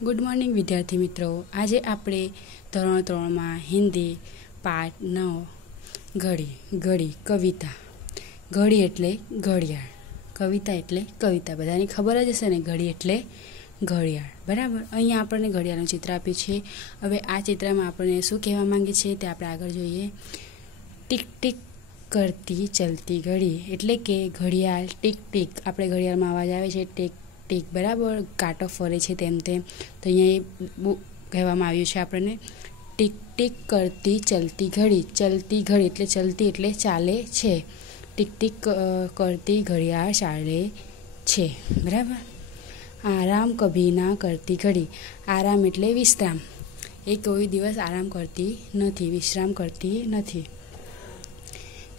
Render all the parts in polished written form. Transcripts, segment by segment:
Good morning વિદ્યાર્થી મિત્રો। આજે આપણે ધોરણ 3માં હિન્દી પાઠ 9 ઘડી કવિતા। ઘડી એટલે ઘડિયાળ, કવિતા એટલે કવિતા। બધાની ખબર જ હશે ને, ઘડી એટલે ઘડિયાળ, બરાબર। અહીંયા આપણને ઘડિયાળનું ચિત્ર આપ્યું છે। હવે આ ચિત્રમાં આપણને શું કહેવા માંગે છે તે આપણે આગળ જોઈએ। ટીક ટીક કરતી ચલતી ઘડી એટલે કે ઘડિયાળ ટીક ટીક, આપણે ઘડિયાળમાં અવાજ આવે છે ટીક ટીક, બરાબર, કાંટો ફરે છે તેમ તેમ। તો અહીંયા કહેવામાં આવ્યું છે આપણને ટીક ટીક કરતી ચલતી ઘડી। ચલતી ઘડી એટલે ચલતી એટલે ચાલે છે, ટીક ટીક કરતી ઘડિયાળ ચાલે છે, બરાબર। આરામ કભી ના કરતી ઘડી, આરામ એટલે વિશ્રામ, એ કોઈ દિવસ આરામ કરતી નથી, વિશ્રામ કરતી નથી।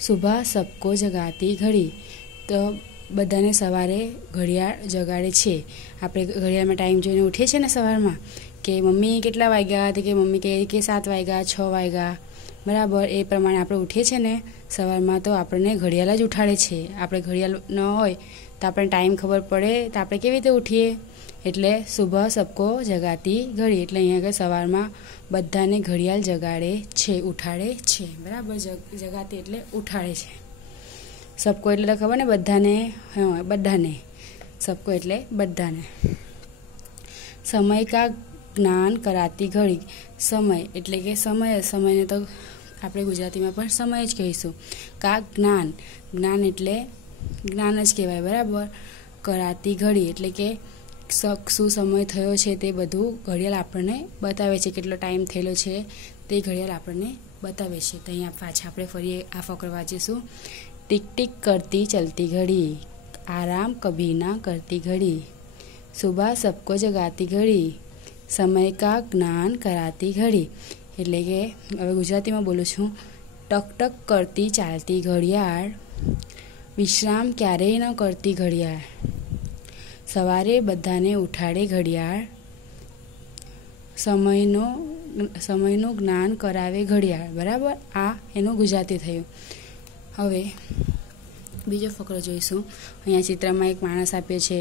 સુબહ સબકો જગાતી ઘડી, તો બધાને સવારે ઘડિયાળ જગાડે છે। આપણે ઘડિયાળમાં ટાઈમ જોઈને ઉઠીએ છીએ ને સવારમાં, કે મમ્મી કેટલા વાગ્યા, તો કે મમ્મી કહે કે 7 વાગ્યા 6 વાગ્યા, બરાબર। એ પ્રમાણે આપણે ઉઠીએ છીએ ને સવારમાં, તો આપણને ઘડિયાળ જ ઉઠાડે છે। આપણે ઘડિયાળ ન હોય તો આપણને ટાઈમ ખબર પડે તો આપણે કેવી રીતે ઉઠીએ, એટલે સુબહ સબકો જગાતી ઘડી એટલે અહીંયા આગળ સવારમાં બધાને ઘડિયાળ જગાડે છે, ઉઠાડે છે, બરાબર। જગાતી એટલે ઉઠાડે છે। સબકો એટલે ખબર ને, બધાને, હા બધાને, સબકો એટલે બધાને। સમય કા જ્ઞાન કરાતી ઘડી, સમય એટલે કે સમય, સમયને તો આપણે ગુજરાતીમાં પણ સમય જ કહીશું। કા જ્ઞાન, જ્ઞાન એટલે જ્ઞાન જ કહેવાય, બરાબર। કરાતી ઘડી એટલે કે શું સમય થયો છે તે બધું ઘડિયાળ આપણને બતાવે છે, કેટલો ટાઈમ થયેલો છે તે ઘડિયાળ આપણને બતાવે છે। તો અહીંયા પાછા આપણે ફરી આ ફકરો વાંચીશું। टिक टिक करती चलती घड़ी, आराम कभी ना करती घड़ी, सुबह सबको जगाती घड़ी, समय का ज्ञान कराती घड़ी। એટલે કે હવે ગુજરાતીમાં બોલું છું। ટક ટક કરતી ચાલતી ઘડિયાળ, વિશ્રામ ક્યારેય ન કરતી ઘડિયાળ, સવારે બધાને ઉઠાડે ઘડિયાળ, સમયનું જ્ઞાન કરાવે ઘડિયાળ, બરાબર। આ એનું ગુજરાતી થયું। હવે બીજો ફકરો જોઈશું। અહીંયા ચિત્રમાં એક માણસ આપ્યો છે,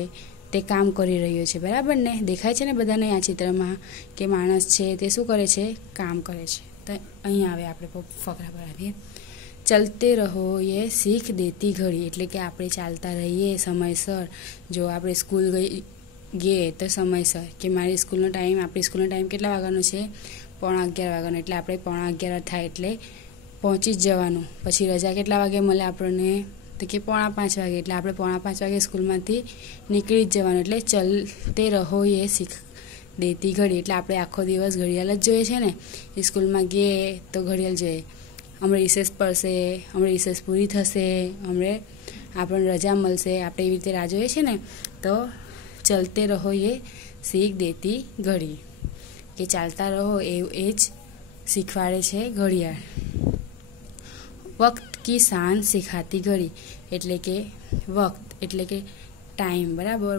તે કામ કરી રહ્યો છે, બરાબર ને, દેખાય છે ને બધાને આ ચિત્રમાં કે માણસ છે તે શું કરે છે, કામ કરે છે। તો અહીંયા આવે આપણે ફકરા પર આવીએ। ચલતે રહો એ શીખ દેતી ઘડી એટલે કે આપણે ચાલતા રહીએ સમયસર। જો આપણે સ્કૂલ ગઈએ તો સમયસર, કે મારી સ્કૂલનો ટાઈમ, આપણી સ્કૂલનો ટાઈમ કેટલા વાગ્યાનો છે, 11:15 વાગ્યાનો, એટલે આપણે 11:15 થાય એટલે પહોંચી જ જવાનું। પછી રજા કેટલા વાગે મળે આપણને, તો કે 4:45 વાગે, એટલે આપણે 4:45 વાગે સ્કૂલમાંથી નીકળી જ જવાનું। એટલે ચલતે રહો એ શીખ દેતી ઘડી એટલે આપણે આખો દિવસ ઘડિયાળ જ જોઈએ છે ને, સ્કૂલમાં ગઈએ તો ઘડિયાળ જોઈએ, હમણાં રિસેસ પડશે, હમણાં રિસેસ પૂરી થશે, હમણાં આપણને રજા મળશે, આપણે એવી રીતે રાહ જોઈએ છે ને। તો ચલતે રહો એ શીખ દેતી ઘડી, કે ચાલતા રહો એ જ શીખવાડે છે ઘડિયાળ। વક્ત કી શાન સિખાતી ઘડી એટલે કે વક્ત એટલે કે ટાઈમ, બરાબર,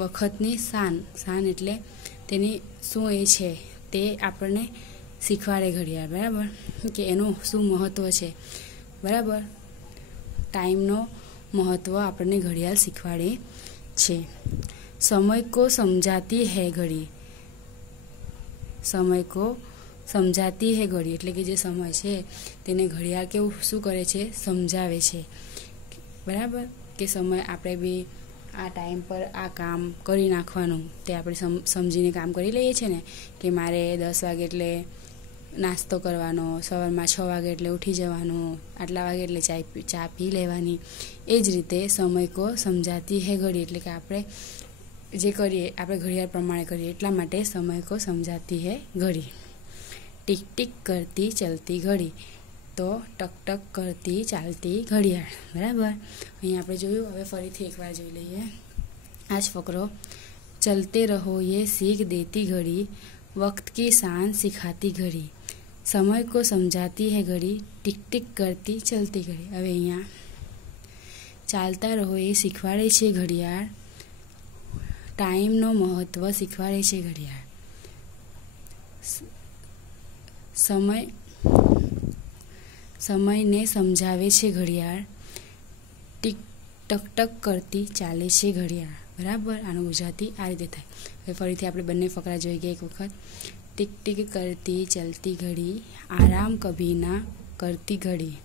વખતની શાન એટલે તેની શું એ છે તે આપણને શીખવાડે ઘડિયાળ, બરાબર, કે એનું શું મહત્ત્વ છે, બરાબર। ટાઈમનો મહત્ત્વ આપણને ઘડિયાળ શીખવાડે છે। સમય કો સમજાતી હૈ ઘડી, સમય કો સમજાતી હૈ ઘડી એટલે કે જે સમય છે તેને ઘડિયાળ કેવું શું કરે છે, સમજાવે છે, બરાબર। કે સમય આપણે બી આ ટાઈમ પર આ કામ કરી નાખવાનું, તે આપણે સમજીને કામ કરી લઈએ છીએ ને, કે મારે 10 વાગે એટલે નાસ્તો કરવાનો, સવારમાં 6 વાગે એટલે ઉઠી જવાનું, આટલા વાગે એટલે ચા પી લેવાની। એ જ રીતે સમય કો સમજાતી હૈ ઘડી એટલે કે આપણે જે કરીએ આપણે ઘડિયાળ પ્રમાણે કરીએ, એટલા માટે સમય કો સમજાતી હૈ ઘડી। ટીક ટીક કરતી ચલતી ઘડી, તો ટક ટક કરતી ચાલતી ઘડિયાળ, બરાબર। અહીં આપણે જોયું। હવે ફરીથી એકવાર જોઈ લઈએ આ જ ફકરો। ચલતે રહો એ શીખ દેતી ઘડી, વક્ત કી શાન સિખાતી ઘડી, સમય કો સમજાતી હૈ ઘડી, ટીક ટીક કરતી ચલતી ઘડી। હવે અહીંયા ચાલતા રહો એ શીખવાડે છે ઘડિયાળ, ટાઈમનો મહત્ત્વ શીખવાડે છે ઘડિયાળ, સમયને સમજાવે છે ઘડિયાળ, ટક ટક કરતી ચાલે છે ઘડિયાળ, बराबर। आनु गुजराती आ रीते थाय। हवे फरीथी आपणे बंने फकरा जोई गया एक वखत। टिक टिक करती चलती घड़ी, आराम कभी ना करती घड़ी,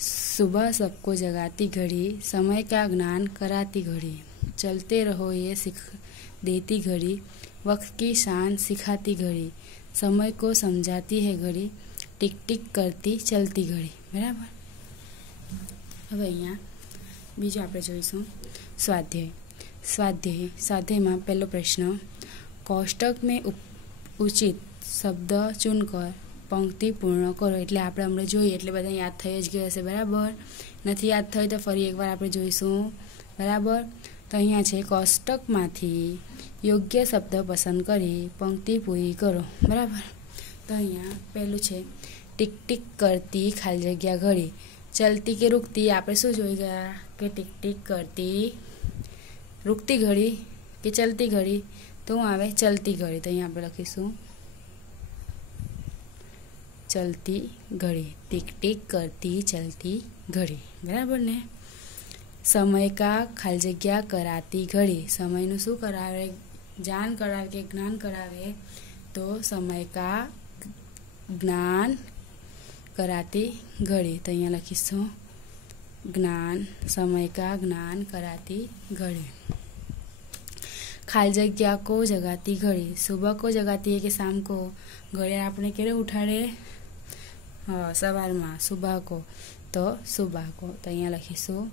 सुबह सबको जगाती घड़ी, समय का ज्ञान कराती घड़ी, चलते रहो ये सीख देती घड़ी, वक्त की शान सिखाती घड़ी, समय को समझाती है घड़ी, टिक टिक करती चलती घड़ी। बराबर। हवे अहींया बीजो आपणे जोईशुं स्वाध्याय। स्वाध्याय में पहलो प्रश्न, कोष्टक में उचित शब्द चुनकर पंक्ति पूर्ण करो। एटले आपणे हमणे जोईए एटले बधा याद थई ज गयो हशे। बराबर। नथी याद थई तो फरी एकवार आपणे जोईशुं। बराबर। तो अहींया छे कोष्टकमांथी योग्य शब्द पसंद करी पंक्ति पूरी करो। बराबर। तो अहींया पहेलुं छे टिक टिक करती खाली जग्या घड़ी, चलती के रुकती आपणे शुं जोई गया के टिक टिक करती रुकती घड़ी के चलती घड़ी, तो हूँ आवे चलती घड़ी। तो अहीं आपणे लखीशुं चलती घड़ी, टिक टिक करती चलती घड़ी। बराबर ने। समय का खाली जग्या कराती घड़ी, समयनुं शुं करावे, जान करावे के ज्ञान करावे, तो समय का ज्ञान कराती घड़ी। तो अहीं लखीशुं ज्ञान, समय का ज्ञान कराती घड़ी। खाली जग्या को जगाती घड़ी, सुबह को जगाती है कि शाम को, घड़ियाळ आपणे क्यारे उठाड़े? हाँ, सवार में, सुबह को, तो सुबह को। तो अहींया लखीशुं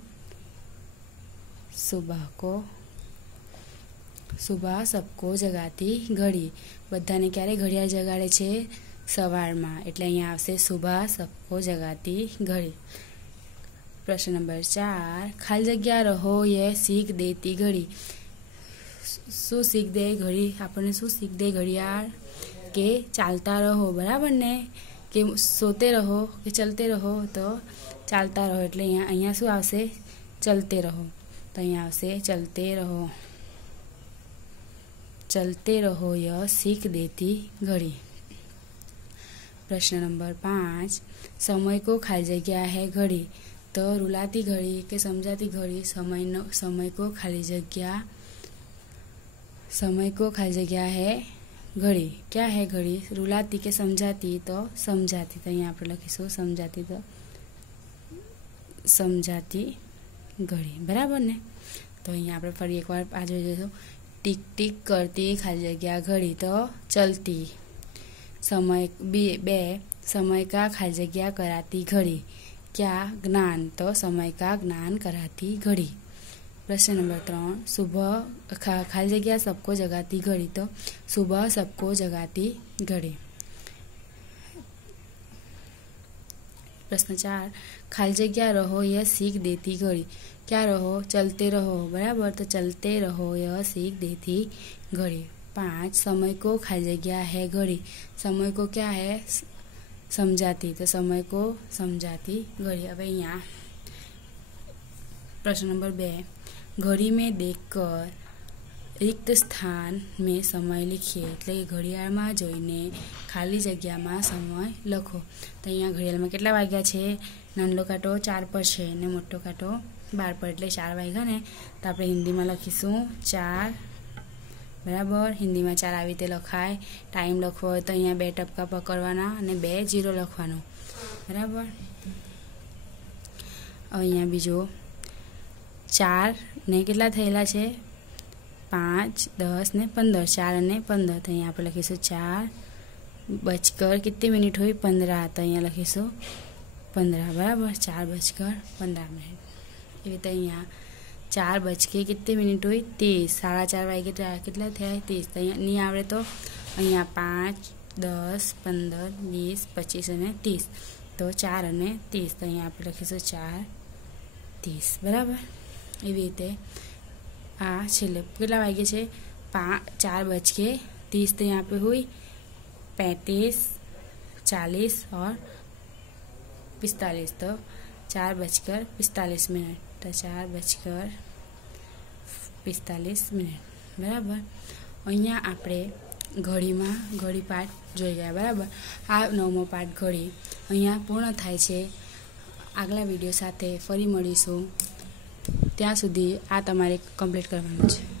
सुबह को, सुबह सबको जगाती घड़ी, बधाने क्यारे घड़ियाळ जगाड़े छे? सवार में, एटले अहींया आवशे सुबह सबको जगाती घड़ी। प्रश्न नंबर 4, खाली जग्या रहो ये सीख देती घड़ी, शू सीख दे घड़ी? आपने शू सीख दे घड़ियाळ? के चालता रहो। बराबर ने। के सोते रहो के चलते रहो, तो चालता रहो एटले अहींया शू आवशे? चलते रहो। तो अहींया आवशे चलते रहो, चलते रहो यह सीख देती घड़ी। प्रश्न नंबर 5, समय को खाली जग्या है घड़ी, तो रुलाती घड़ी के समझाती घड़ी? समय को खाली जग्या, समय को खाली जग्या है घड़ी। क्या है घड़ी? रुलाती के समझाती? तो समझाती। तो अहींया आपणे लखीशुं समझाती, तो समझाती घड़ी। बराबर ने। तो अहींया आपणे फरी एकवार आ जोई जोईशुं। टिक टिक करती खाली जग्या घड़ी, तो चलती। समय 2, समय का खाली जग्या कराती घड़ी, क्या? ज्ञान, तो समय का ज्ञान कराती घड़ी। प्रश्न नंबर 3, सुबह खाली जग्या सबको जगाती घड़ी, तो सुबह सबको जगाती घड़ी। प्रश्न 4, खाली जग्या रहो यह सीख देती घड़ी, क्या रहो? चलते रहो। बराबर। तो चलते रहो यह सीख देती घड़ी। 5, समय को खाली जग्या है घड़ी, समय को क्या है? समझाती। तो समय को समझाती घड़ी। अब अहींया प्रश्न नंबर 2, घड़ी में देखकर रिक्त स्थान में समय लिखिए, એટલે કે ઘડિયાળમાં જોઈને ખાલી જગ્યામાં સમય લખો। તો અહીંયા ઘડિયાળમાં કેટલા વાગ્યા છે? નાનલો કાંટો 4 પર છે અને મોટો કાંટો 12 પર, એટલે 4 વાગ્યા ને। તો આપણે હિન્દીમાં લખીશું 4। બરાબર। હિન્દીમાં 4 આવી રીતે લખાય। ટાઈમ લખવો હોય તો અહીંયા 2 ટપકા પકડવાના અને 2 0 લખવાનું। બરાબર। અહીંયા બીજો 4 ने કેટલા થયેલા છે? 5, 10 ने 15, 4 અને 15। तो अहीं આપણે લખીશું 4 कितनी मिनिट हुई? 15। तो अहीं લખીશું 15। बराबर। 4:15। એવી રીતે અહીંયા 4 कितनी मिनिट हुई? 30। 4:30 વાગે કેટલા થયા? 30। તો અહીંયા નહીં આવડે તો અહીંયા 5, 10, 15, 20, 25 અને 30। તો 4 અને 30। તો અહીંયા આપણે લખીશું 4:30। બરાબર। એવી રીતે आ छेल्ले કેટલા વાગે છે? 4:30। तो यहाँ पे हुई 35, 40 और 45। तो 4:45। तो 4:45। बराबर। अहींया आपणे घड़ीमां घड़ी पाठ जोई गया। बराबर। आ 9मो पाठ घड़ी अहींया पूर्ण थाय छे। आगला विडियो साथे फरी मळीशुं। ત્યાં સુધી આ તમારે કમ્પ્લીટ કરવાનું છે।